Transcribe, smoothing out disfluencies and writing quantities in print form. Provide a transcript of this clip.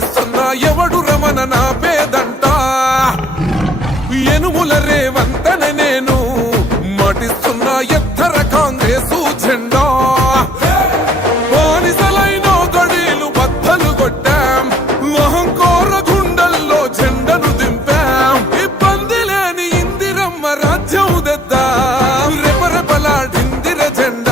మాటిస్తున్నా ఎవడు రమణ నా పేదంట ఎనుముల రేవంతనే నేను మాటిస్తున్నా ఎత్తర కాంగ్రెసు జెండా బానిసలైన గడీలు బద్దలు కొట్టాం మహంకోర గుండెల్లో జెండను దింపాం ఇబ్బంది లేని ఇందిరమ్మ రాజ్యం తెద్దాం రెపరెపలాడిందిర జెండా